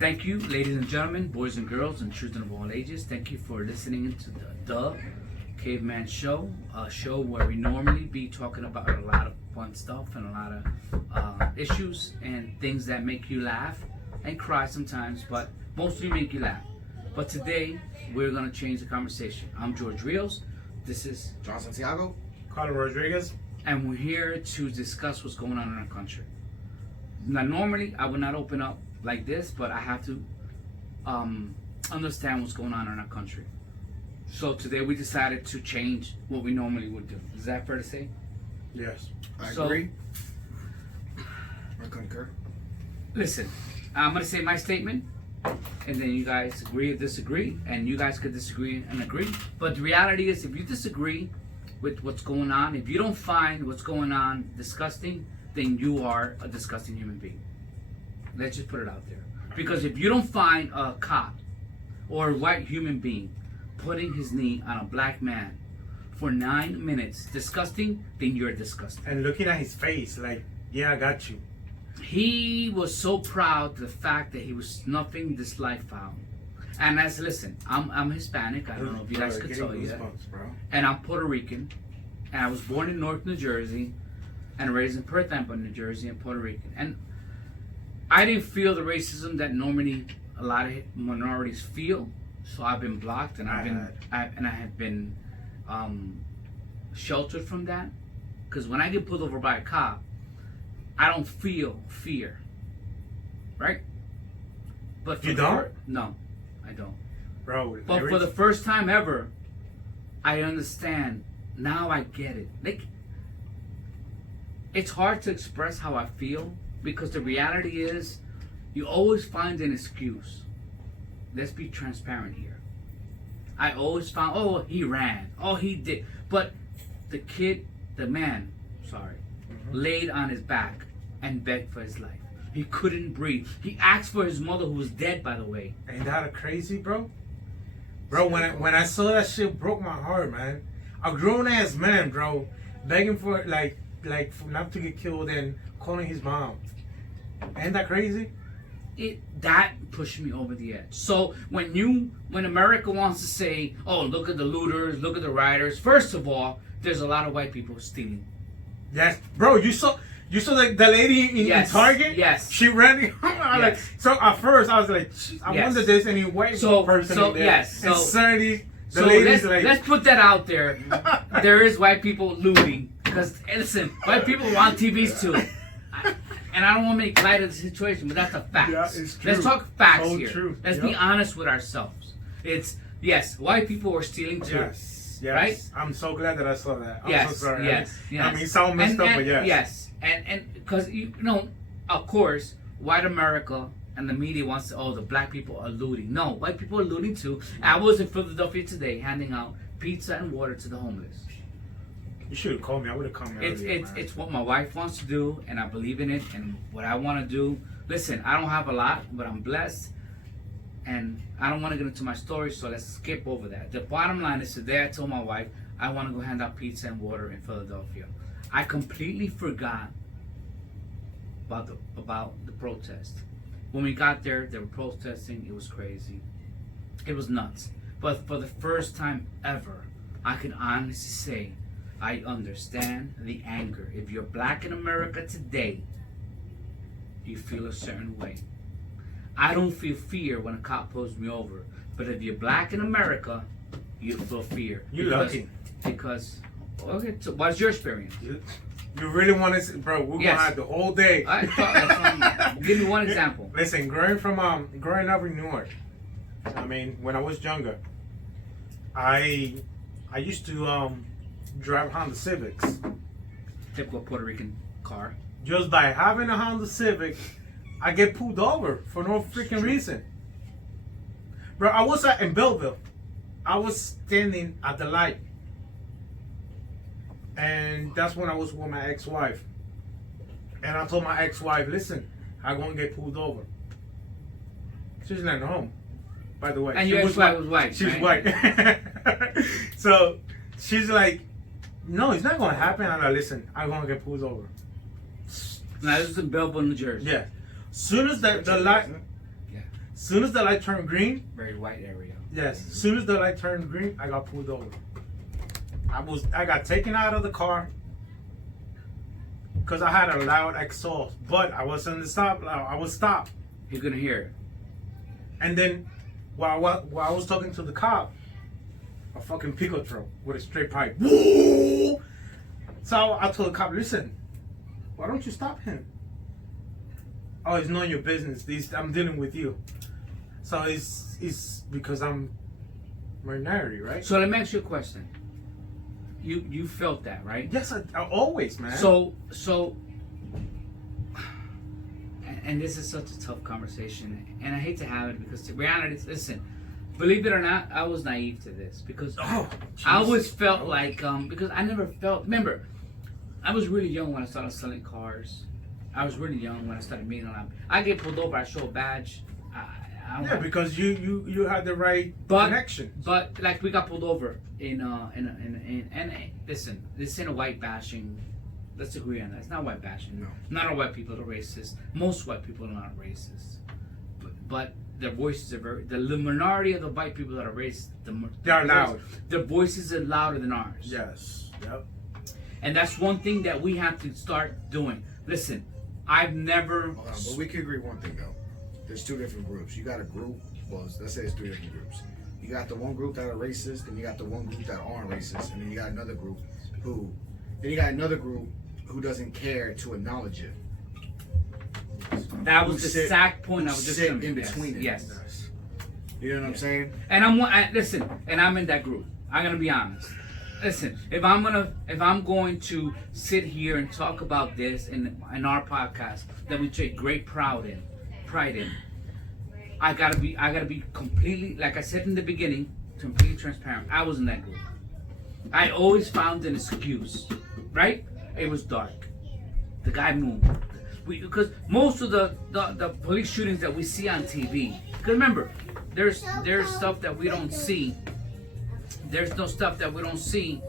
Thank you, ladies and gentlemen, boys and girls, and children of all ages. Thank you for listening to the Caveman Show, a show where we normally be talking about a lot of fun stuff and a lot of issues and things that make you laugh and cry sometimes, but mostly make you laugh. But today, we're going to change the conversation. I'm George Rios. This is John Santiago. Carlos Rodriguez. and we're here to discuss what's going on in our country. Now, normally, I would not open up like this, but I have to understand what's going on in our country. So today we decided to change what we normally would do. Is that fair to say? Yes. I So- agree. I concur. Listen, I'm going to say my statement, and then you guys agree or disagree, and you guys could disagree and agree. But the reality is, if you disagree with what's going on, if you don't find what's going on disgusting, then you are a disgusting human being. Let's just put it out there. Because if you don't find a cop or a white human being putting his knee on a black man for 9 minutes disgusting, then you're disgusting. And looking at his face, like, yeah, I got you. He was so proud of the fact that he was snuffing this life out. And as listen, I'm Hispanic. I don't know if you guys could tell you that. Bro. And I'm Puerto Rican. And I was born in North New Jersey and raised in Perth Amboy, New Jersey, and Puerto Rican. And I didn't feel the racism that normally a lot of minorities feel. So I've been blocked, and I have been sheltered from that. Because when I get pulled over by a cop, I don't feel fear, right? But You don't? No, I don't. Bro, But for the first time ever, I understand. Now I get it. Like, it's hard to express how I feel because the reality is, you always find an excuse. Let's be transparent here. I always found, oh, he ran. Oh, he did. But the kid, the man, laid on his back and begged for his life. He couldn't breathe. He asked for his mother, who was dead, by the way. Ain't that crazy, bro? Bro, when I saw that shit, broke my heart, man. A grown ass man, bro, begging for like for not to get killed and calling his mom. Ain't that crazy? That pushed me over the edge. So when America wants to say, oh, look at the looters, look at the rioters, first of all, there's a lot of white people stealing. Yes, bro. You saw the lady in Target. Yes. She ran. Like, so at first I was like, I Yes. wonder if there's any white person in there. Yes. And So- suddenly the So lady's like, let's put that out there. There is white people looting. Because, listen, white people want TVs too. And I don't want to make light of the situation, but that's a fact. Yeah, it's true. Let's talk facts So here. true. Let's be Yep. honest with ourselves. It's, yes, white people are stealing too. yes, Right? I'm so glad that I saw that. I'm Yes, so sorry. yes. I mean, it sounds messed up, but yes. Yes, and because you know, of course, white America and the media wants to, oh, the black people are looting. No, white people are looting too. I was in Philadelphia today handing out pizza and water to the homeless. You should have called me. I would have come It's earlier, man. it's what my wife wants to do, and I believe in it, and what I want to do. Listen, I don't have a lot, but I'm blessed, and I don't want to get into my story, so let's skip over that. The bottom line is today I told my wife I want to go hand out pizza and water in Philadelphia. I completely forgot about the protest. When we got there, they were protesting. It was crazy. It was nuts. But for the first time ever, I can honestly say I understand the anger. If you're black in America today, you feel a certain way. I don't feel fear when a cop pulls me over. But if you're black in America, you feel fear. You lucky. Because, okay, so what's your experience? You really want to, bro? We're Yes. gonna have the whole day. I thought that's give me one example. Listen, growing up in Newark, I mean, when I was younger, I used to drive Honda Civics. Typical Puerto Rican car. Just by having a Honda Civic, I get pulled over for no freaking reason. Bro, I was in Belleville. I was standing at the light. And that's when I was with my ex-wife. And I told my ex-wife, listen, I'm going to get pulled over. She's not home, by the way. And She your ex-wife was white, She's right? white. So she's like, no, it's not going to happen. I'm like, listen, I'm going to get pulled over. Now this is in Belleville, New Jersey. Yeah. Soon as the light, Yeah. Soon as the light turned green, Very white area. yes. Soon as the light turned green, I got pulled over. I got taken out of the car because I had a loud exhaust, but I wasn't the stop. I was stopped. You're gonna hear it. And then while I was talking to the cop, a fucking pickup truck with a straight pipe. Woo! So I told the cop, listen, why don't you stop him? Oh, it's none of your business. I'm dealing with you. So it's because I'm minority, right? So let me ask you a question. You felt that, right? Yes, I always, man. So, and this is such a tough conversation, and I hate to have it because the reality is, listen, believe it or not, I was naive to this because I always felt like, because I never felt, remember, I was really young when I started selling cars. I was really young when I started meeting a lot. I get pulled over, I show a badge. I don't yeah, have- because you had the right But- connection. But like we got pulled over and listen, this ain't a white bashing. Let's agree on that. It's not white bashing. No. Not all white people are racist. Most white people are not racist. But their voices are the minority of the white people that are racist. They are loud. Their voices are louder than ours. Yes. Yep. And that's one thing that we have to start doing. Listen, I've never. Hold on, but we can agree one thing though. There's two different groups. You got a group. Well, let's say it's three different groups. You got the one group that are racist, and you got the one group that aren't racist, and then you got another group who doesn't care to acknowledge it. That was Who the sit- exact point I who was just sit gonna in make. between it. Yes. You know what I'm saying? And listen, and I'm in that group. I'm gonna be honest. Listen, if I'm going to sit here and talk about this in our podcast that we take great pride in, I gotta be completely, like I said in the beginning, completely transparent. I was in that group. I always found an excuse, right? It was dark. The guy moved. Because most of the police shootings that we see on TV, because remember, there's stuff that we don't see. There's no stuff that we don't see.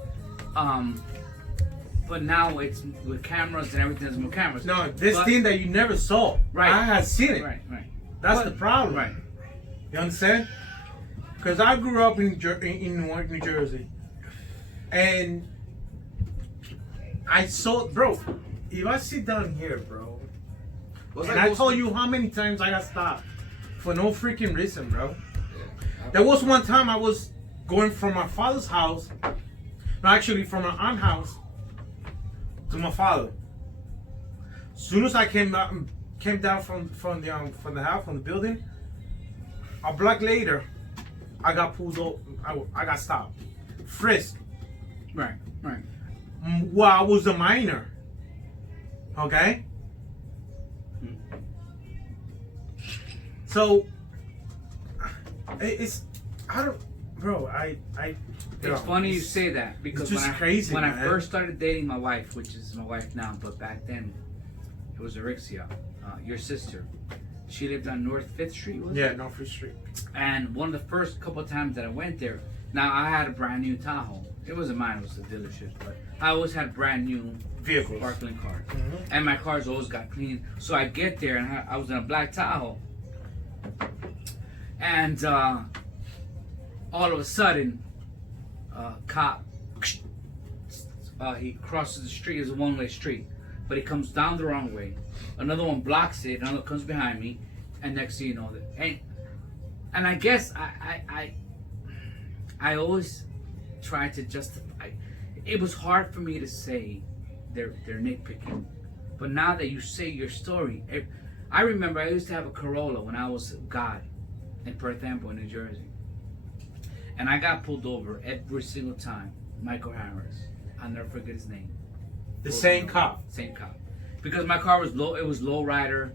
But now it's with cameras and everything is with cameras. No, this But- thing that you never saw. Right. I had seen it. Right. That's But- the problem. Right. You understand? Because I grew up in Newark, New Jersey, and I saw, bro. If I sit down here, bro, Well, it's and like I most- told you how many times I got stopped for no freaking reason, bro. Yeah. There was one time I was going from my father's house, no, actually from my aunt's house to my father. Soon as I came down from the house, from the building, a block later, I got pulled over. I got stopped, frisked. Right. While I was a minor. Okay. So it's I don't, bro. It's funny you say that because just crazy, when I man. first started dating my wife, which is my wife now, but back then it was Erixia, your sister. She lived on North 5th Street, was Yeah, it? North Street. And one of the first couple of times that I went there, now I had a brand new Tahoe. It wasn't mine, it was the dealership, but I always had brand new Vehicles. sparkling cars. Mhm. And my cars always got clean. So I get there and I was in a black Tahoe. And all of a sudden, cop, he crosses the street. It's a one-way street. But he comes down the wrong way. Another one blocks it. Another comes behind me. And next thing you know, and I guess I always try to justify. It was hard for me to say they're nitpicking. But now that you say your story, I remember I used to have a Corolla when I was a guy in Perth Amboy, New Jersey. And I got pulled over every single time. Michael Harris. I'll never forget his name. The same cop. Same cop. Because my car was low, it was low rider.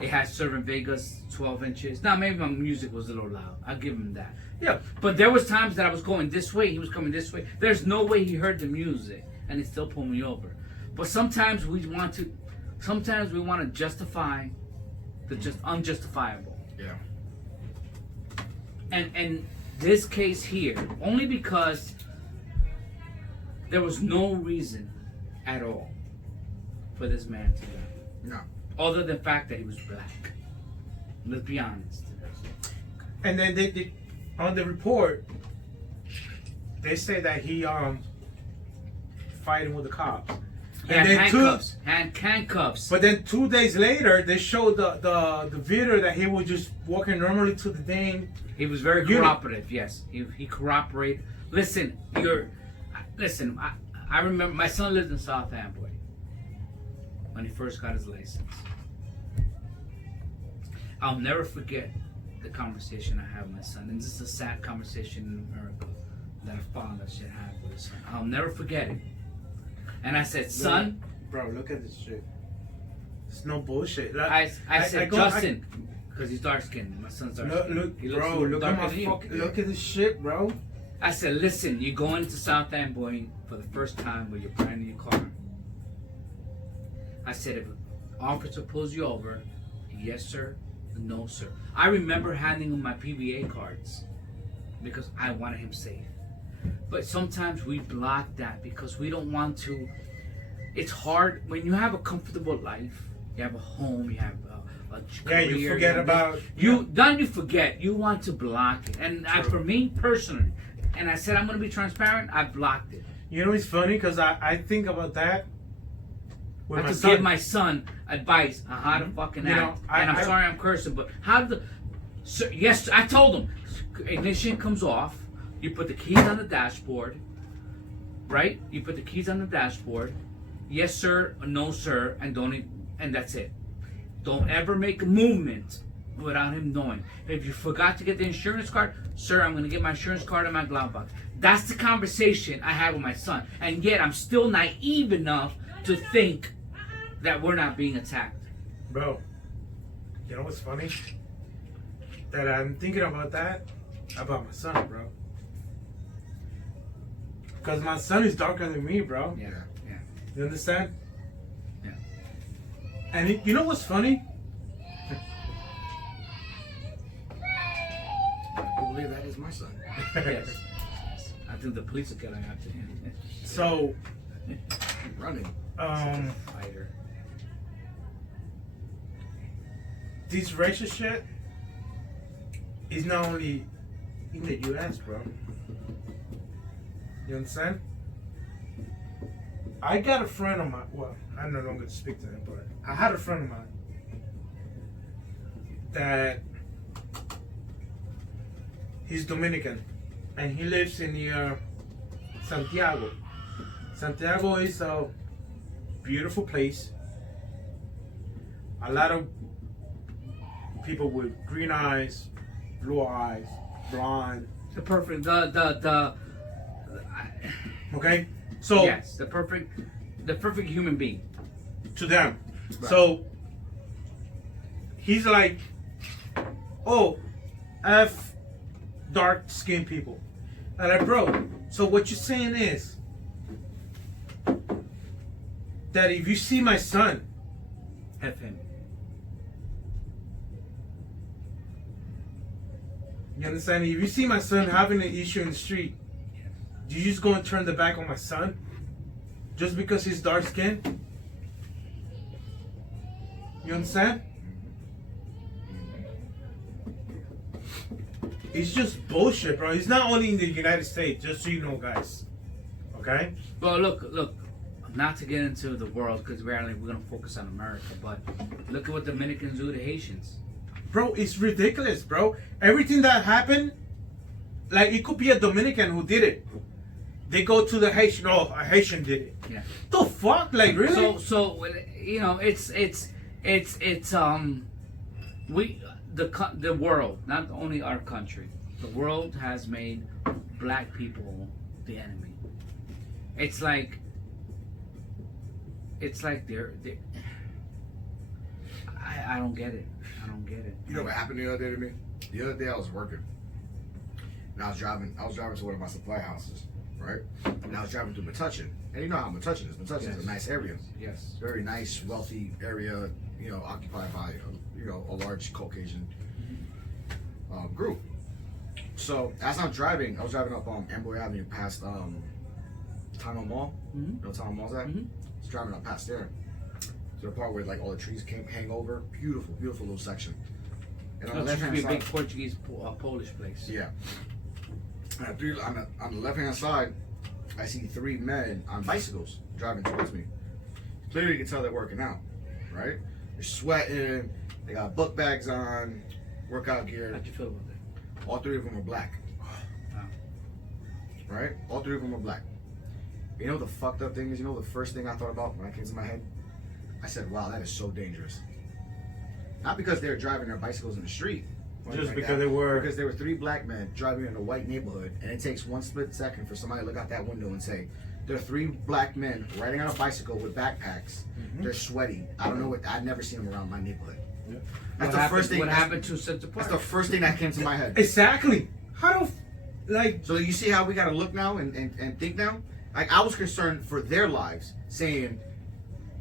It had Servant Vegas 12 inches. Now maybe my music was a little loud. I'll give him that. Yeah. But there was times that I was going this way, he was coming this way. There's no way he heard the music and he still pulled me over. But sometimes we want to justify the just unjustifiable. Yeah. And this case here, only because there was no reason at all for this man to die. No. Other than the fact that he was black. Let's be honest. And then they on the report, they say that he fighting with the cops. Yeah, And then handcuffs. Handcuffs. But then 2 days later, they showed the video that he was just walking normally to the dang. He was very unit. cooperative. Yes, he cooperated. Listen, I remember my son lived in South Amboy when he first got his license. I'll never forget the conversation I had with my son, and this is a sad conversation in America that a father should have with his son. I'll never forget it. And I said, son, Bro, look at this shit. It's no bullshit. I said, Justin, because he's dark skinned. My son's dark skinned. Look, He looks bro, a little look at darker my than you. fucking. Look at this shit, bro. I said, listen, you're going into South Amboy for the first time with your brand new car. I said, if an officer pulls you over, yes, sir, no, sir. I remember handing him my PVA cards because I wanted him safe. But sometimes we block that because we don't want to. It's hard when you have a comfortable life, you have a home, you have a career. Yeah, you forget about. You forget. You want to block it. And for me personally, and I said I'm going to be transparent, I blocked it. You know, it's funny because I think about that. I have to give my son advice on how to fucking act. And I'm sorry I'm cursing, but how to. So, yes, I told him. Ignition comes off. You put the keys on the dashboard. Right? You put the keys on the dashboard. Yes, sir. Or no, sir. And that's it. Don't ever make a movement without him knowing. If you forgot to get the insurance card, sir, I'm going to get my insurance card in my glove box. That's the conversation I had with my son. And yet I'm still naive enough to think that we're not being attacked. Bro, you know what's funny? That I'm thinking about that about my son, bro. Because my son is darker than me, bro. Yeah. You understand? Yeah. And you know what's funny? I believe that is my son. Yes. I think the police are getting after him. So, Running. Fighter. this racist shit is not only in the US, bro. You understand? I got a friend of mine. Well, I no longer speak to him, but I had a friend of mine that he's Dominican and he lives in near Santiago. Santiago is a beautiful place. A lot of people with green eyes, blue eyes, blonde. The perfect, Okay, so yes, the perfect human being. to them. Right. So he's like, oh, F dark skinned people. And like, bro, so what you're saying is that if you see my son, F him. you understand? If you see my son having an issue in the street, you just gonna turn the back on my son just because he's dark skinned? You understand? It's just bullshit, bro. It's not only in the United States, just so you know, guys. Okay? Well, look. Not to get into the world, because we're gonna focus on America, but look at what Dominicans do to Haitians. Bro, it's ridiculous, bro. Everything that happened, like it could be a Dominican who did it. They go to the Haitian. Oh, a Haitian did it. Yeah. The fuck, like really? So you know, it's the world, not only our country, the world has made black people the enemy. It's like they're I don't get it. I don't get it. You know what happened the other day to me? The other day I was working. And I was driving to one of my supply houses, right? And I was driving through Metuchen. And you know how Metuchen is. Metuchen is Yes. a nice area. Yes. Very nice, wealthy area, you know, occupied by, a large Caucasian group. So as I'm driving, I was driving up Amboy Avenue past Tunnel Mall. Mm-hmm. You know what Tunnel Mall's at? Mm-hmm. I was driving up past there. To the part where like all the trees hang over. Beautiful, beautiful little section. And on No, the it used left to hand be a side, big Portuguese Polish place. yeah. On the left hand side, I see 3 men on bicycles driving towards me. Clearly, you can tell they're working out, right? They're sweating. They got book bags on, workout gear. How'd you feel about that? All 3 of them are black. Wow. Right? All 3 of them are black. You know what the fucked up thing is? You know the first thing I thought about when I came to my head? I said, wow, that is so dangerous. Not because they were driving their bicycles in the street. or anything Just like because that, they were. Because there were 3 black men driving in a white neighborhood, and it takes 1 split second for somebody to look out that window and say, there are 3 black men riding on a bicycle with backpacks. They're sweaty. I don't know what. I've never seen them around my neighborhood. Yeah. That's What the first thing. What happened to Central Park? That's the first thing that came to my head. Exactly. How do, like, So you see how we gotta look now and think now? Like I was concerned for their lives, saying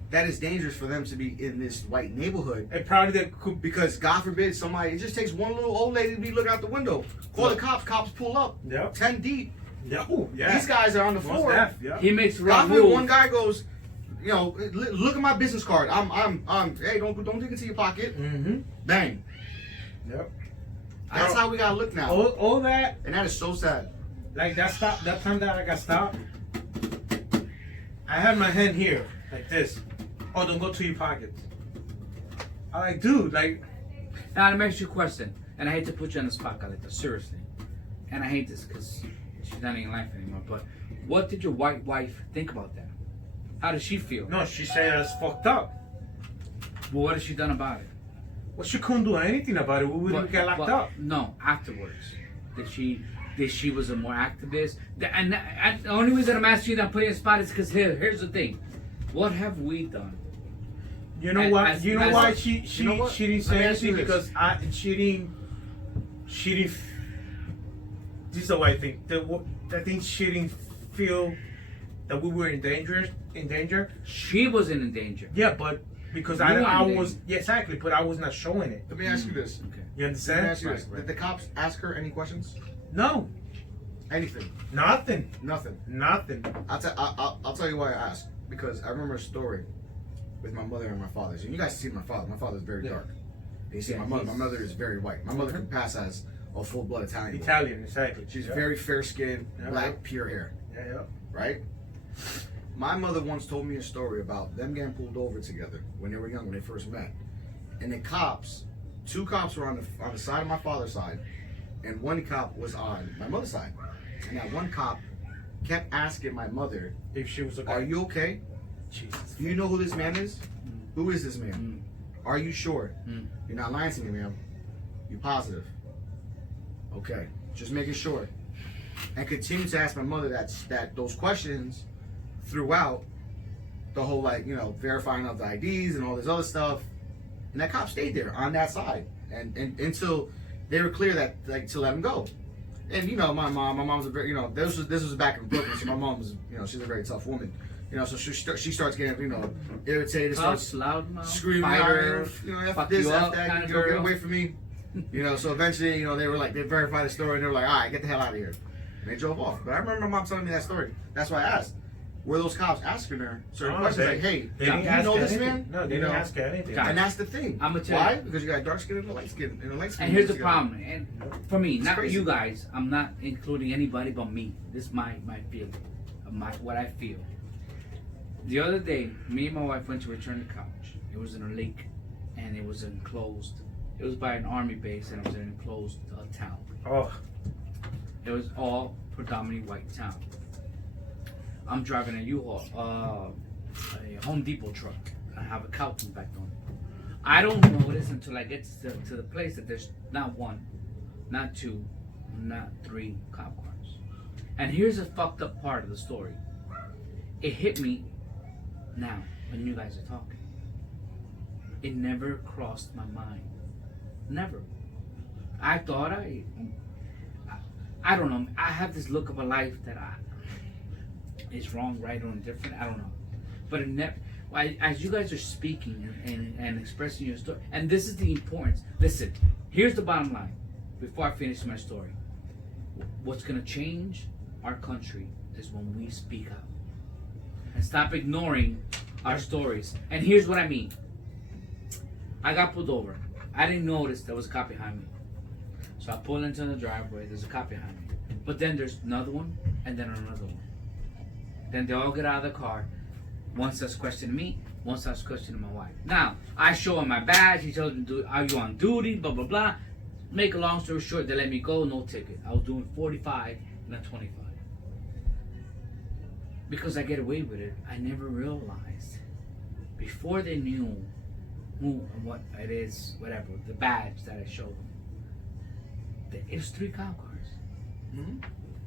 that is dangerous for them to be in this white neighborhood. it probably that could be. Because God forbid somebody, it just takes one little old lady to be looking out the window. Call the cops pull up. Yep. 10 deep. Yeah. Oh, yeah. These guys are on the Most floor. def, yeah. He makes God wrong forbid moves. one guy goes, you know, look at my business card. Hey, don't dig into your pocket. Mm-hmm. Bang. Yep. That's how we gotta look now. All that, And that is so sad. like that time that I got stopped, I had my hand here, like this. Oh, don't go to your pockets. I like, dude, like, Now, let me ask you a question, and I hate to put you on the spot, Carlita, seriously. And I hate this because she's not in life anymore, but what did your white wife think about that? How does she feel? no, she said it's fucked up. Well, what has she done about it? Well, she couldn't do anything about it. We wouldn't get locked up. No, afterwards. Did she was a more activist? And the only reason I'm asking you that I'm putting you on the spot is because here's the thing. What have we done? You know As- what? as- You know as- why you know what? she didn't Let me say ask you anything this. because she didn't. This is the way I think. I think she didn't feel that we were in danger. She wasn't in danger. Yeah, but because You I weren't in was danger. yeah, exactly, but I was not showing it. Let me ask you this. Okay. You Let me understand? ask you Right, this. right. Did the cops ask her any questions? No, Anything? nothing, Nothing. nothing. I'll tell you why I asked. Because I remember a story with my mother and my father. So you guys see my father. My father's very Yeah. dark. And you see Yeah, my mother. My he's- mother is very white. My mother could pass as a full-blood Italian. woman. Italian, exactly. She's yeah. very fair-skinned, Yeah. black, pure hair. Yeah, Right? My mother once told me a story about them getting pulled over together when they were young, when they first met. And the cops, 2 cops were on the side of my father's side, and 1 cop was on my mother's side. And that 1 cop kept asking my mother, if she was a guy. "Are you okay? Jesus. Do you know who this man is? Who is this man? Mm. Are you sure? Mm. You're not lying to me, ma'am. You positive? Okay, just making sure." And continue to ask my mother that those questions throughout the whole, like, you know, verifying of the IDs and all this other stuff. And that cop stayed there on that side and until they were clear that, like, to let him go. And you know, my mom's a very, you know, this was back in Brooklyn, so my mom was, you know, she's a very tough woman. You know, so she starts getting, you know, irritated, Tough, starts loudmouth, screaming fighter, out, you know, F fuck this, you F up that, kind of you know, get girl. away from me. You know, so eventually, you know, they were like, they verified the story and they were like, all right, get the hell out of here. And they drove off. But I remember my mom telling me that story. That's why I asked. Were those cops asking her certain No, questions they- like, hey, They do didn't you ask know her this anything. man? No, they You didn't know? ask her anything. Got And that's the thing. I'ma tell Why? you. Because you got dark skin and a light skin. And a light skin And here's the together. problem, and for me, It's not crazy. you guys, I'm not including anybody but me. This is my feeling, what I feel. The other day, me and my wife went to return the couch. It was in a lake, and it was enclosed. It was by an army base, and it was an enclosed town. Oh, It was all predominantly white town. I'm driving a U-Haul, a Home Depot truck. I have a couch in the back on. I don't notice until I get to the place that there's not 1, not 2, not 3 cop cars. And here's the fucked up part of the story. It hit me now when you guys are talking. It never crossed my mind. Never. I thought I don't know. I have this look of a life that is wrong, right, or indifferent. I don't know. But it never. As you guys are speaking and expressing your story, and this is the importance. Listen, here's the bottom line. Before I finish my story, what's gonna change our country is when we speak out and stop ignoring our stories. And here's what I mean. I got pulled over. I didn't notice there was a cop behind me. So I pull into the driveway. There's a cop behind me. But then there's another one, and then another one. Then they all get out of the car. One starts questioning me. One starts questioning my wife. Now I show him my badge. He tells me, "Are you on duty?" Blah blah blah. Make a long story short, they let me go. No ticket. I was doing 45, not 25. Because I get away with it, I never realized before they knew who and what it is, whatever, the badge that I showed them. It was 3 cop cars. Mm-hmm.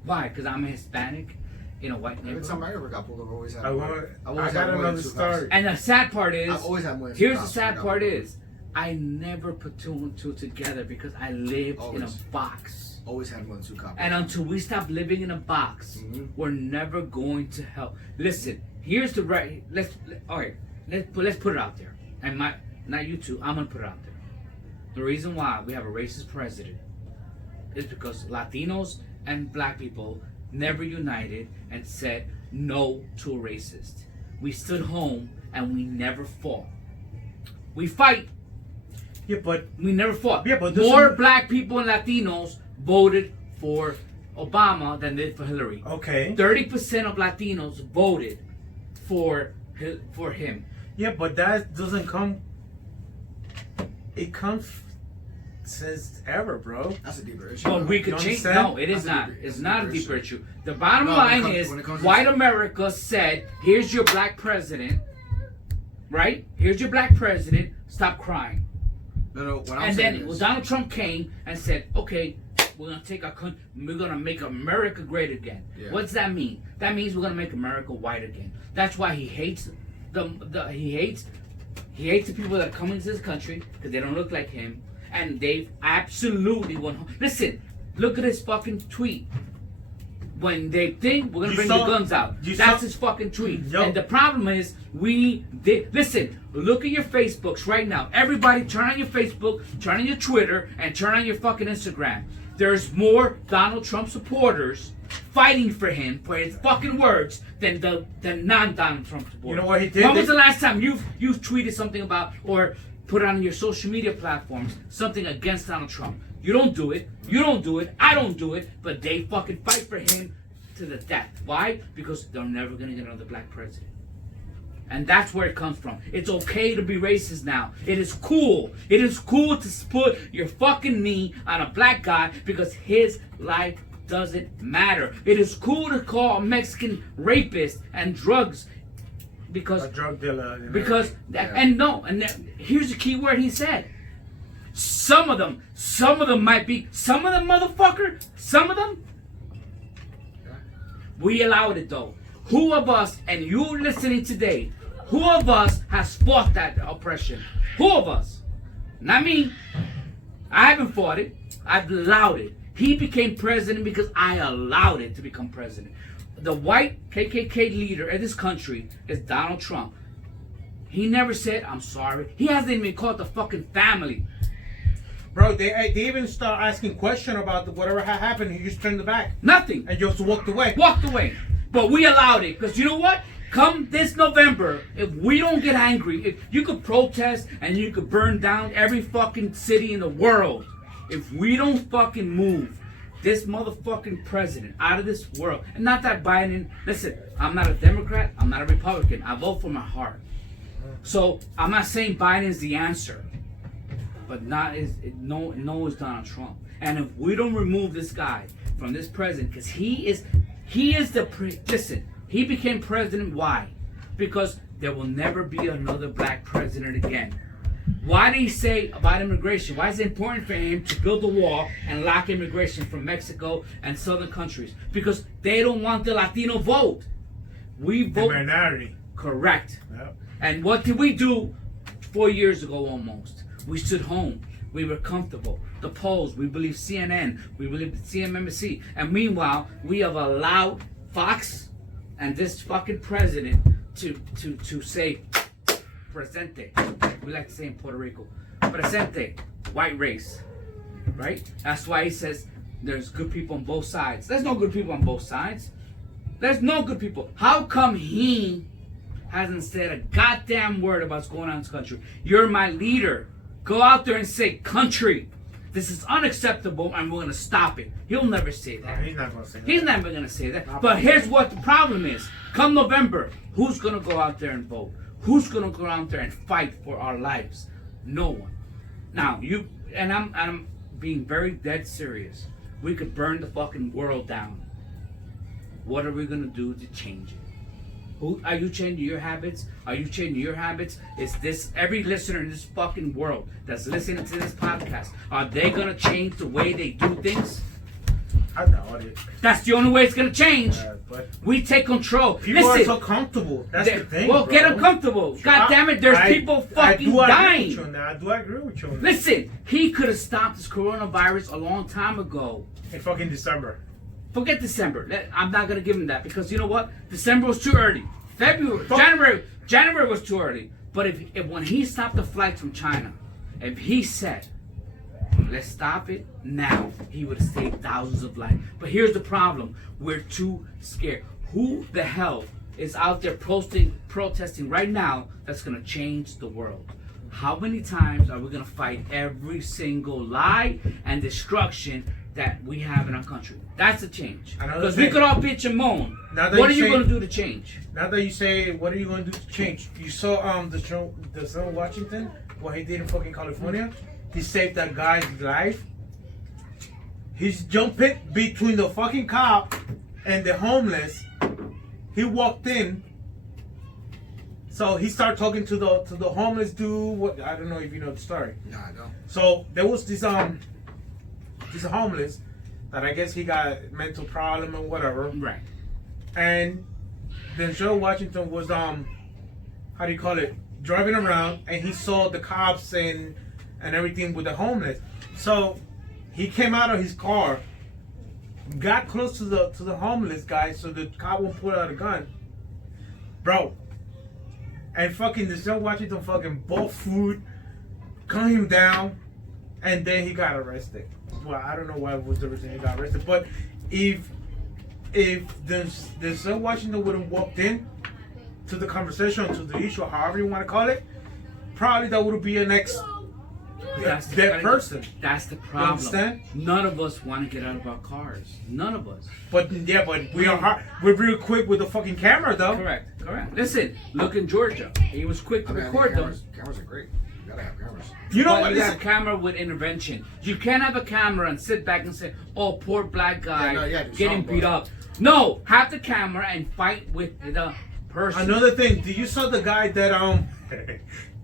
Why? Because I'm a Hispanic in a white Every time neighborhood. I ever got pulled over, I always had. I got another story. And the sad part is, I've always had more than here's the cops sad when I part got pulled is, I never put 2 and 2 together because I lived in a Always. box. Always had more than 2 cops. And until we stop living in a box, Mhm. we're never going to help. Listen, here's the right. Let's put it out there. And not you two. I'm gonna put it out there. The reason why we have a racist president is because Latinos and Black people never united and said no to a racist. We stood home and we never fought. We fight. Yeah, but We never fought. Yeah, but more doesn't- Black people and Latinos voted for Obama than did for Hillary. okay. 30% of Latinos voted for him. Yeah, but that doesn't come. It comes since ever, bro. That's a deeper issue. But we You could change. understand? No, it is That's a not. deeper- It's that's a not a deeper deeper issue. issue. The bottom No, when it line comes- is, when it comes to white this- America said, "Here's your Black president." Right? Here's your Black president. Stop crying. No, what I'm And saying then is, Donald Trump came and said, "Okay, we're gonna take our country. We're gonna make America great again." Yeah. What's that mean? That means we're gonna make America white again. That's why he hates he hates the people that come into this country because they don't look like him, and they absolutely want. Listen, look at his fucking tweet. When they think we're gonna You bring saw- the guns out, you that's saw- his fucking tweet. Yo. And the problem is, listen. Look at your Facebooks right now. Everybody, turn on your Facebook, turn on your Twitter, and turn on your fucking Instagram. There's more Donald Trump supporters fighting for him for his fucking words than non-Donald Trump supporters. You know what he did? When was the last time you've tweeted something about or put on your social media platforms something against Donald Trump? You don't do it. You don't do it. I don't do it. But they fucking fight for him to the death. Why? Because they're never gonna get another Black president. And that's where it comes from. It's okay to be racist now. It is cool. It is cool to put your fucking knee on a Black guy because his life doesn't matter. It is cool to call a Mexican rapist and drugs because A drug dealer. And because everything. here's the key word he said. Some of them might be some of them we allowed it though. Who of us, and you listening today, who of us has fought that oppression? Who of us? Not me. I haven't fought it. I've allowed it. He became president because I allowed it to become president. The white KKK leader of this country is Donald Trump. He never said, "I'm sorry." He hasn't even called the fucking family. Bro, they even start asking questions about whatever had happened. He just turned the back Nothing. and just walked away. Walked away. But we allowed it. Because you know what? Come this November, if we don't get angry, if you could protest and you could burn down every fucking city in the world. If we don't fucking move this motherfucking president out of this world, and not that Biden, listen, I'm not a Democrat, I'm not a Republican. I vote for my heart. So I'm not saying Biden's the answer. But no is Donald Trump. And if we don't remove this guy from this president, because he is listen, he became president. Why? Because there will never be another Black president again. Why did he say about immigration? Why is it important for him to build a wall and lock immigration from Mexico and southern countries? Because they don't want the Latino vote. We The vote minority. correct. Yep. And what did we do 4 years ago almost? We stood home. We were comfortable. The polls, we believe CNN, we believe CNBC. And meanwhile, we have allowed Fox and this fucking president to say, presente. We like to say in Puerto Rico, presente, white race. Right? That's why he says there's good people on both sides. There's no good people on both sides. There's no good people. How come he hasn't said a goddamn word about what's going on in this country? You're my leader. go out there and say, country, this is unacceptable and we're going to stop it. He'll never say that. He's not gonna say that. He's never going to say that. But here's what the problem is. Come November, who's going to go out there and vote? Who's going to go out there and fight for our lives? No one. Now, I'm being very dead serious. We could burn the fucking world down. What are we going to do to change it? Who are you changing your habits? Are you changing your habits? Is this every listener in this fucking world that's listening to this podcast? Are they gonna change the way they do things? I doubt it. That's the only way it's gonna change. But We take control. people Listen, are so comfortable. That's the thing. well, bro. get them comfortable. God damn it, there's people fucking dying. I do agree with you on that. Listen, he could have stopped this coronavirus a long time ago. In fucking December. Forget December. I'm not gonna give him that because you know what? December was too early. February, January was too early. But if when he stopped the flights from China, if he said, let's stop it now, he would have saved thousands of lives. But here's the problem: we're too scared. Who the hell is out there protesting right now that's gonna change the world? How many times are we gonna fight every single lie and destruction that we have in our country? That's a change. Because we could all bitch and moan. What are you going to do to change? Now that you say, what are you going to do to change? You saw the Denzel Washington, what he did in fucking California. He saved that guy's life. He's jumping between the fucking cop and the homeless. He walked in. So he started talking to the homeless dude. What, I don't know if you know the story. No, I don't. So there was this homeless that I guess he got mental problem or whatever. Right. And Denzel Washington was how do you call it, driving around, and he saw the cops and everything with the homeless. So he came out of his car, got close to the homeless guy so the cop won't pull out a gun. Bro. And fucking Denzel Washington fucking bought food, calmed him down, and then he got arrested. Well, I don't know why it was the reason he got arrested, but if Denzel Washington would have walked in to the conversation, to the issue, however you want to call it, probably that would be an dead person. That's the You problem. understand? None of us want to get out of our cars. None of us. But yeah, but we're real quick with the fucking camera though. Correct. Listen, look in Georgia. He was quick to record them. Cameras are great. You gotta have cameras. You know But what? you have a camera with intervention. You can't have a camera and sit back and say, "Oh, poor black guy do getting something, beat bro. up." No, have the camera and fight with the person. Another thing, did you saw the guy that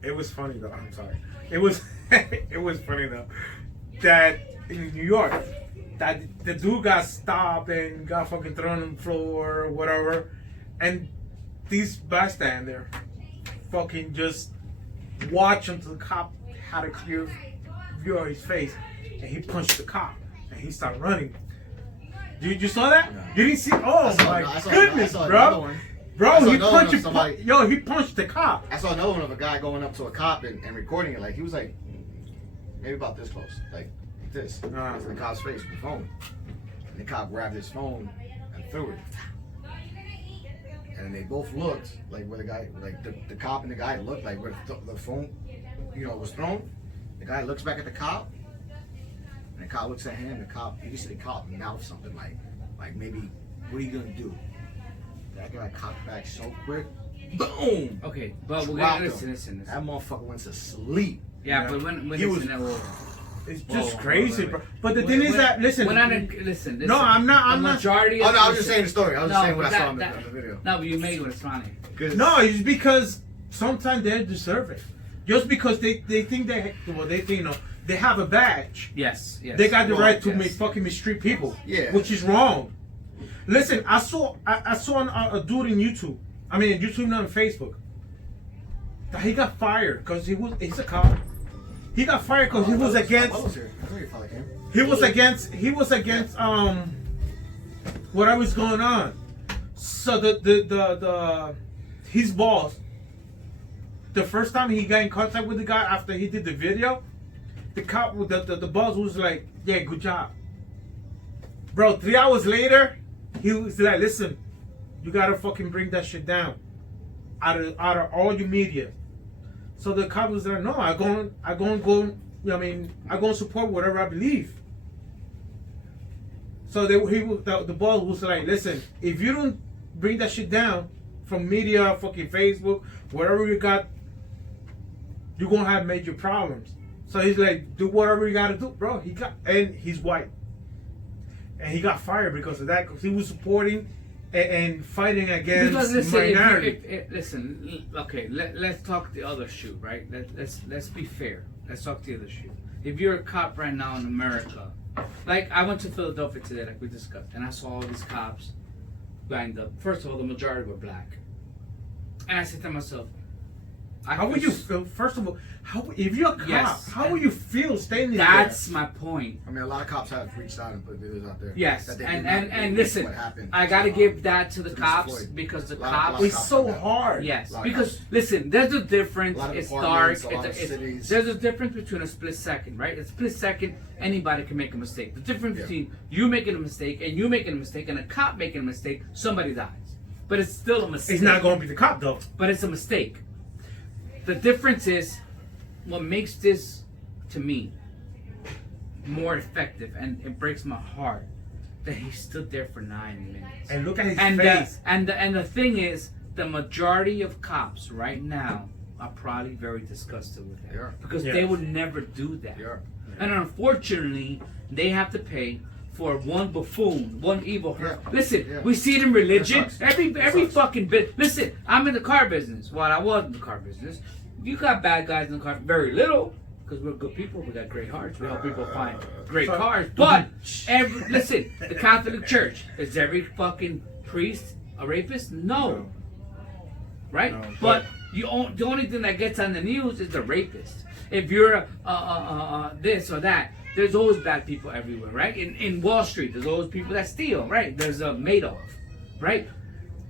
it was funny though. I'm sorry. It was it was funny though that in New York that the dude got stopped and got fucking thrown on the floor or whatever, and these bystander fucking just watch until the cop had a clear view of his face, and he punched the cop and he started running. You saw that? No. You didn't see? Oh my goodness, I saw another bro! one. I Bro, saw he another one of punched somebody- he punched the cop. I saw another one of a guy going up to a cop and recording it. Like, he was like, maybe about this close. Like this. Ah. It's in the cop's face with the phone. And the cop grabbed his phone and threw it. And they both looked like where the guy, like the cop and the guy looked like where the phone, was thrown. The guy looks back at the cop. And the cop looks at him. The cop, you can see the cop mouth something like maybe, what are you gonna do? That guy cocked back so quick. Boom! Okay, but we're Dropped gonna him. listen. That motherfucker went to sleep. Yeah, Yeah. but when He was- listen, It's Whoa, just whoa, crazy, wait. bro. But the thing is that, listen. Listen. No, I'm not. I'm the not. majority Oh of no, I was just saying the story. I was just saying what I saw on that- the video. No, but you made it funny. No, it's because sometimes they deserve it. Just because they think they have a badge. Yes. They got the Well, right to yes. fucking mistreat people. Yeah. Which is wrong. Listen, I saw a dude in YouTube. I mean, YouTube, not on Facebook. That he got fired because he's a cop. He got fired because he was against. I was here. I thought your father came. He was against whatever was going on. So the his boss, the first time he got in contact with the guy after he did the video, the cop the boss was like, yeah, good job. Bro, 3 hours later, he was like, listen, you gotta fucking bring that shit down out of all your media. So the cop was there. No, I go. I go. I mean, I go and support whatever I believe. So the boss was like, listen, if you don't bring that shit down from media, fucking Facebook, whatever you got, you're gonna have major problems. So he's like, do whatever you gotta do, bro. And he's white, and he got fired because of that. Because he was supporting and fighting against minority. Listen, okay, let's talk the other shoe, right? Let's be fair. Let's talk the other shoe. If you're a cop right now in America, like I went to Philadelphia today, like we discussed, and I saw all these cops lined up. First of all, the majority were black, and I said to myself, how would you feel? First of all, if you're a cop, Yes. how would you feel staying there? that's my point. I mean, a lot of cops have reached out and put videos out there. Yes, that they and did not believe listen, what happened. I gotta give that to the to Mr. cops Floyd. because the A lot of cops. It's cops so have that. hard. Yes, A lot of because cops. listen, there's a difference. A lot of It's dark. departments, a lot of It's, cities. there's a difference between a split second, right? A split second, anybody can make a mistake. The difference Yeah. between you making a mistake and you making a mistake and a cop making a mistake, somebody dies. But it's still a mistake. It's not going to be the cop though. But it's a mistake. The difference is what makes this, to me, more effective, and it breaks my heart that he stood there for 9 minutes. And look at his And face. the thing is, the majority of cops right now are probably very disgusted with that They are. because Yes. they would never do that. They are. And unfortunately, they have to pay for one buffoon, one evil hurt. Yeah. Listen, Yeah. we see it in religion. That sucks. Every That sucks. fucking bit. Listen, I'm in the car business. Well, I was in the car business. You got bad guys in the car. Very little, because we're good people. We got great hearts. We help people find great So- cars. But listen, the Catholic Church, is every fucking priest a rapist? No. Right? No, but the only thing that gets on the news is the rapist. If you're this or that, there's always bad people everywhere, right? In Wall Street, there's always people that steal, right? There's a Madoff, right?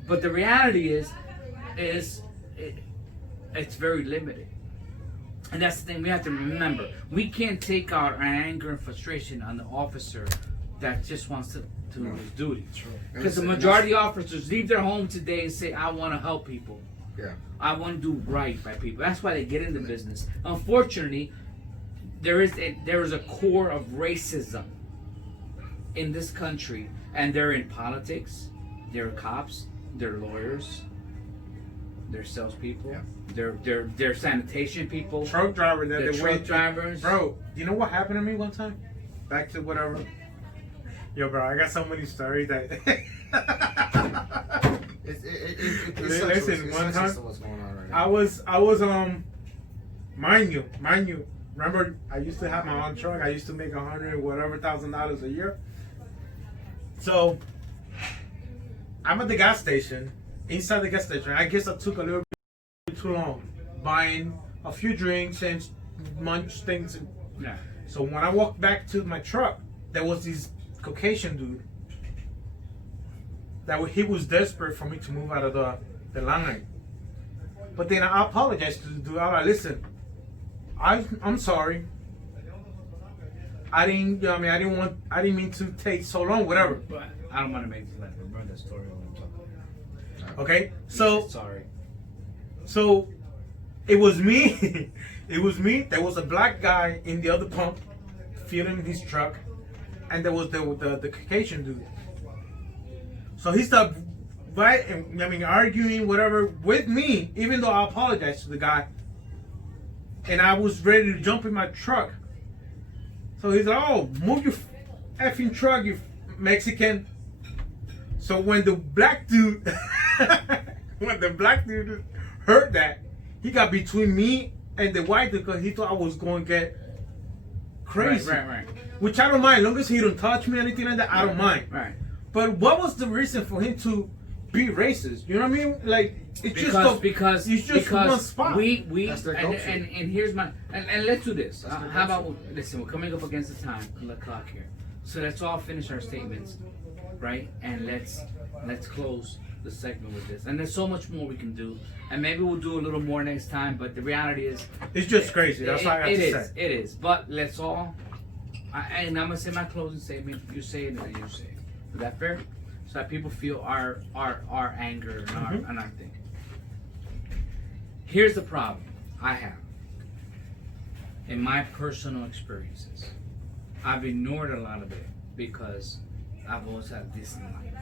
But the reality is it's very limited. And that's the thing we have to remember. We can't take out our anger and frustration on the officer that just wants to do his duty. Because the majority of officers leave their home today and say, I want to help people. Yeah. I want to do right by people. That's why they get into business. Unfortunately, there is a core of racism in this country, and they're in politics, they're cops, they're lawyers, they're salespeople, Yeah. they're sanitation people, Truck driver that they're they truck wait. drivers. Bro, you know what happened to me one time? Back to whatever. Yo, bro, I got so many stories that. It's Listen, one time what's going on right now. I was mind you, remember I used to have my own truck. I used to make $100,000 a year. So I'm at the gas station. Inside the gas station, I guess I took a little bit too long buying a few drinks and munch things. Yeah. So when I walked back to my truck, there was this Caucasian dude. He was desperate for me to move out of the line. But then I apologized to the dude. I was like, listen, I'm sorry. I didn't mean to take so long, whatever. But I don't want to make this like remember that story when I'm talking. Okay? So Sorry. So it was me. It was me. There was a black guy in the other pump filling his truck, and there was the Caucasian dude. So he started arguing whatever with me, even though I apologized to the guy, and I was ready to jump in my truck. So he's like, "Oh, move your effing truck, you Mexican." So when the black dude heard that, he got between me and the white dude because he thought I was going to get crazy. Right. Which I don't mind, as long as he don't touch me or anything like that. I don't mind. Right. But what was the reason for him to be racist? You know what I mean? Like it's Because it's just one spot. we That's their and, culture. and here's my and let's do this. That's their How about culture. listen? We're coming up against the time on the clock here, so let's all finish our statements, right? And let's close the segment with this. And there's so much more we can do, and maybe we'll do a little more next time. But the reality is, It's just crazy. That's all I got to say. It is. But let's all. And I'm gonna say my closing statement. You say it, and then you say it. Is that fair? So that people feel our anger and our thing. Here's the problem I have. in my personal experiences, I've ignored a lot of it because I've always had this in life.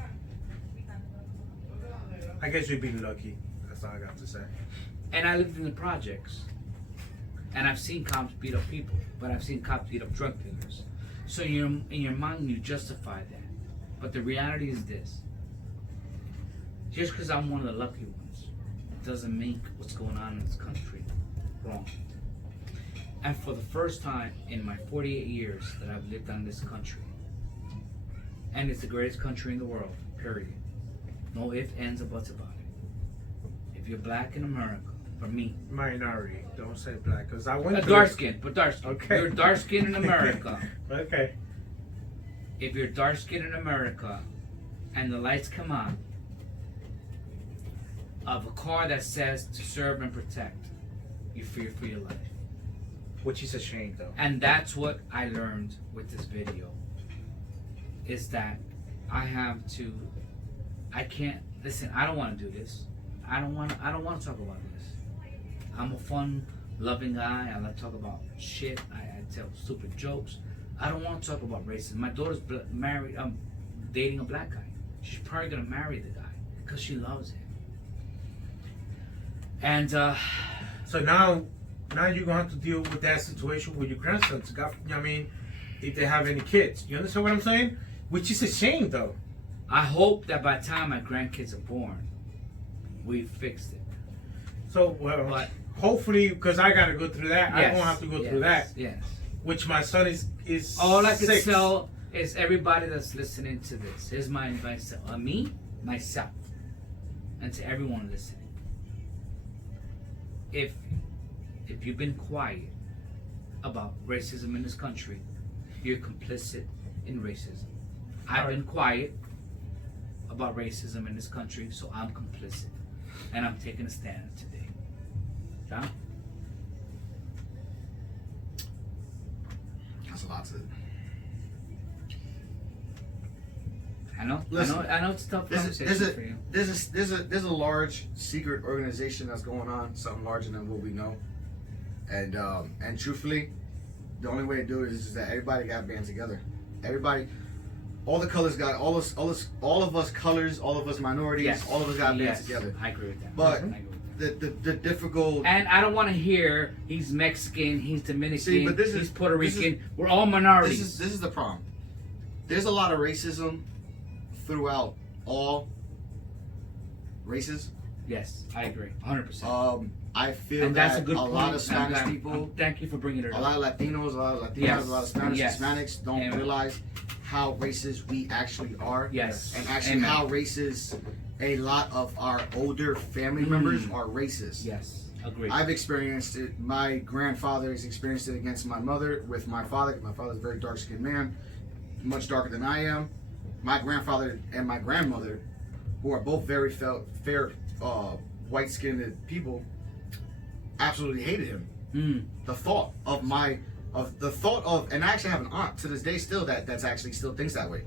I guess you've been lucky. That's all I got to say. And I lived in the projects. And I've seen cops beat up people, but I've seen cops beat up drug dealers. So in your mind, you justify that. But the reality is this. Just because I'm one of the lucky ones doesn't make what's going on in this country wrong. And for the first time in my 48 years that I've lived on this country, and it's the greatest country in the world, period. No ifs, ands, or buts about it. If you're black in America, for me, Minority. Don't say black, because I went dark skin, but dark skin. Okay. You're dark skin in America. Okay. If you're dark skinned in America and the lights come on of a car that says to serve and protect, you fear for your life. Which is a shame, though. And that's what I learned with this video. Is that I can't listen, I don't want to do this. I don't want to talk about this. I'm a fun loving guy. I like to talk about shit. I tell stupid jokes. I don't want to talk about racism. My daughter's married. Dating a black guy. She's probably gonna marry the guy because she loves him. And so now you're gonna have to deal with that situation with your grandsons. I mean, if they have any kids, you understand what I'm saying? Which is a shame, though. I hope that by the time my grandkids are born, we've fixed it. So, well, But hopefully, because I gotta go through that, I yes, won't have to go yes, through that. Yes. Which my son is. All I can 6. tell is everybody that's listening to this. Here's my advice to me, myself, and to everyone listening. If you've been quiet about racism in this country, you're complicit in racism. I've been quiet about racism in this country, so I'm complicit. And I'm taking a stand today. John? That's a lot to. I know. Listen, I know it's a tough conversation for you. There's a large secret organization that's going on, something larger than what we know, and truthfully, the only way to do it is that everybody got band together. Everybody, all the colors got all of us colors, all of us minorities, Yes. all of us got band Yes. together. I agree with that. But I agree with that. the difficult. And I don't want to hear he's Mexican, he's Dominican, See, but this he's is- Puerto this is- Rican. We're all minorities. This is the problem. There's a lot of racism throughout all races. Yes, I agree, 100%. I feel And that that's a good point. lot of Spanish I'm- people, thank you for bringing it a up. lot of Latinos, Yes. a lot of Spanish, Yes. Hispanics don't Amen. realize how racist we actually are. Yes. And actually Amen. how racist a lot of our older family members are racist. Yes, agree. I've experienced it. My grandfather has experienced it against my mother with my father. My father's a very dark-skinned man, much darker than I am. My grandfather and my grandmother, who are both very fair, white-skinned people, absolutely hated him. The thought of and I actually have an aunt to this day still that's actually still thinks that way.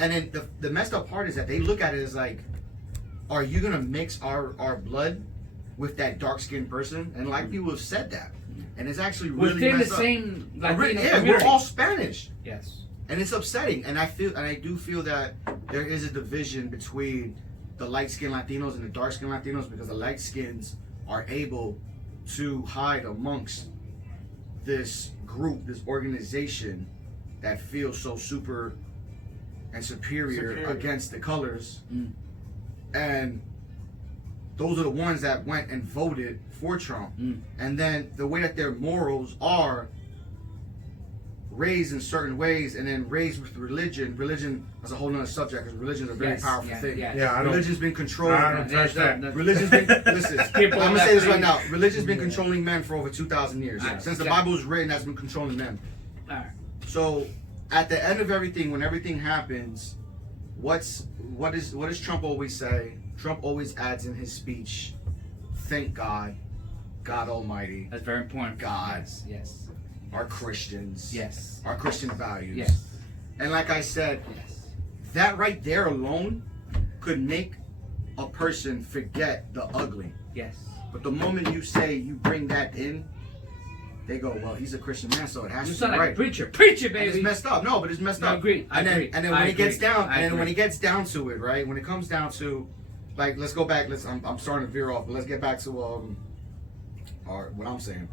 And then the messed up part is that they look at it as like, are you gonna mix our blood with that dark-skinned person? And like people have said that, and it's actually really Within the messed up. same Latino Yeah, community. we're all Spanish. Yes. And it's upsetting, and I do feel that there is a division between the light-skinned Latinos and the dark-skinned Latinos, because the light-skins are able to hide amongst this group, this organization that feels so super and superior. Against the colors. And those are the ones that went and voted for Trump. And then the way that their morals are raised in certain ways, and then raised with religion. Religion is a whole nother subject, because religion is a very Yes, powerful yeah, thing. yeah. Yeah, I don't. Religion's been controlling. I don't touch that. Religion's been listen. I'm Skip on gonna that say this thing. right now. Religion's been controlling men for over 2,000 years. Yeah. Since the Yeah. Bible was written, that's been controlling men. All right. So at the end of everything, when everything happens, what does Trump always say? Trump always adds in his speech, "Thank God, God Almighty, That's very important. God. Yes. our Christians, Yes. our Christian values." Yes. And like I said, Yes. that right there alone could make a person forget the ugly. Yes. But the moment you say you bring that in, they go, well, he's a Christian man, so it has You to sound be like right. a preacher. Preach it, And baby. it's messed up. No, but it's messed No, I up. agree. I And then, agree. and then I when it gets agree. down, I and then agree. when it gets down to it, right? When it comes down to, like, let's go back. I'm starting to veer off, but let's get back to what I'm saying.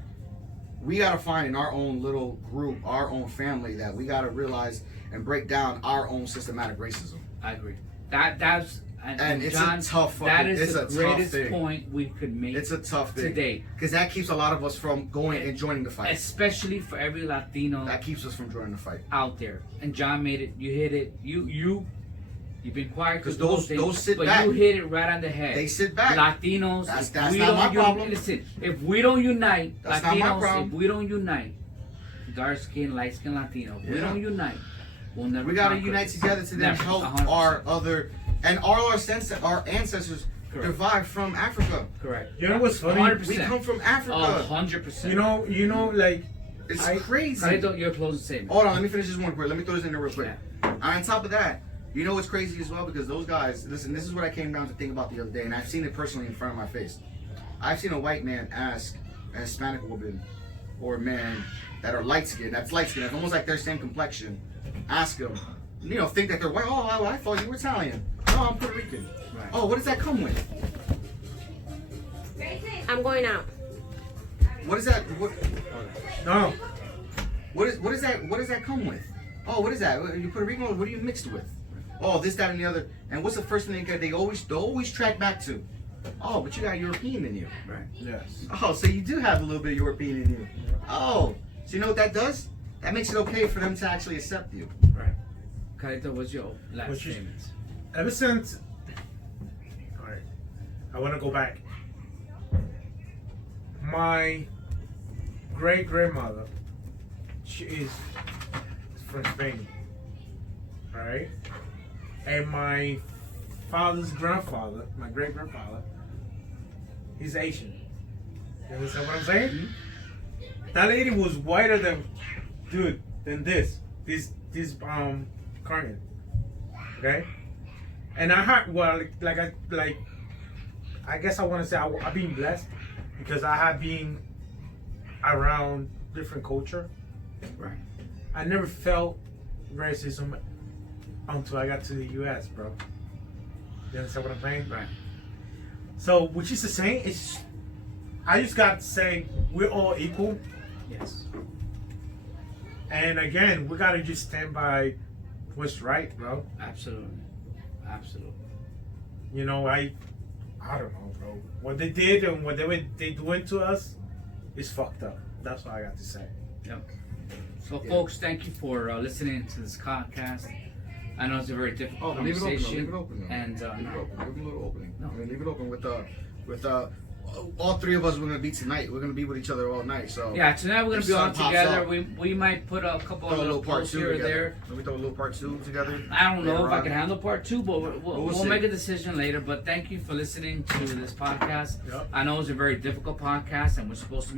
We gotta find in our own little group, our own family, that we gotta realize and break down our own systematic racism. I agree. That's And it's John, a tough that fucking, is it's the a tough greatest thing. point we could make It's a tough thing today, because that keeps a lot of us from going and joining the fight. especially for every Latino That keeps us from joining the fight. out there. And John made it. You hit it. You've been quiet 'Cause those those sit but back. you hit it right on the head. They sit back. Latinos, That's if we not don't my problem. Listen, if we don't unite, That's not my Latinos, problem. if we don't unite, dark skin, light skin Latino, if we Yeah. don't unite, we'll never. We gotta conquer unite this. together to then Never, help 100%. our other and all our ancestors Correct. derived from Africa. Correct. You know what's funny? 100%. We come from Africa. 100%. You know, like It's I- crazy. Carlito, your closing statement. Hold on, let me finish this one quick. Let me throw this in there real quick. Yeah. On top of that, you know what's crazy as well? Because those guys, listen, this is what I came down to think about the other day, and I've seen it personally in front of my face. I've seen a white man ask a Hispanic woman or man that are light skinned, that's almost like their same complexion, ask them, think that they're white. Oh, I thought you were Italian. No, I'm Puerto Rican. Right. Oh, what does that come with? I'm going out. What is that? no. What is that? What does that come with? Oh, what is that? You Puerto Rican? What are you mixed with? Oh, this, that, and the other. And what's the first thing they always track back to? Oh, but you got European in you. Right. Yes. Oh, so you do have a little bit of European in you. Oh, so you know what that does? That makes it okay for them to actually accept you. Right. Carlito, what's your last What's your- statements? Ever since, all right, I want to go back. My great grandmother, she is from Spain, all right, and my father's grandfather, my great grandfather, he's Asian. You understand what I'm saying? Mm-hmm. That lady was whiter than this Carmen. Okay? And I had I guess I want to say I've been blessed because I have been around different culture. Right. I never felt racism until I got to the US, bro. You understand what I'm saying? Right. So which is the same, I just got to say we're all equal. Yes. And again, we gotta just stand by what's right, bro. Absolutely. Absolutely. You know, I don't know, bro. What they did and what they doing to us is fucked up. That's all I got to say. Yep. So, Yeah. folks, thank you for listening to this podcast. I know it's a very difficult Oh, leave it open. conversation. Leave it open. And leave it open. Leave a little opening. No. I mean, leave it open with all three of us. We're gonna be tonight. We're gonna be with each other all night. So yeah, tonight we're gonna If be all sun pops together. up, We might put a couple throw of a little little part posts two here or together. there. Let me throw a little part two together. I don't know later if I on. can handle part two, but we'll We'll see. make a decision later. But thank you for listening to this podcast. Yep. I know it's a very difficult podcast, and we're supposed to make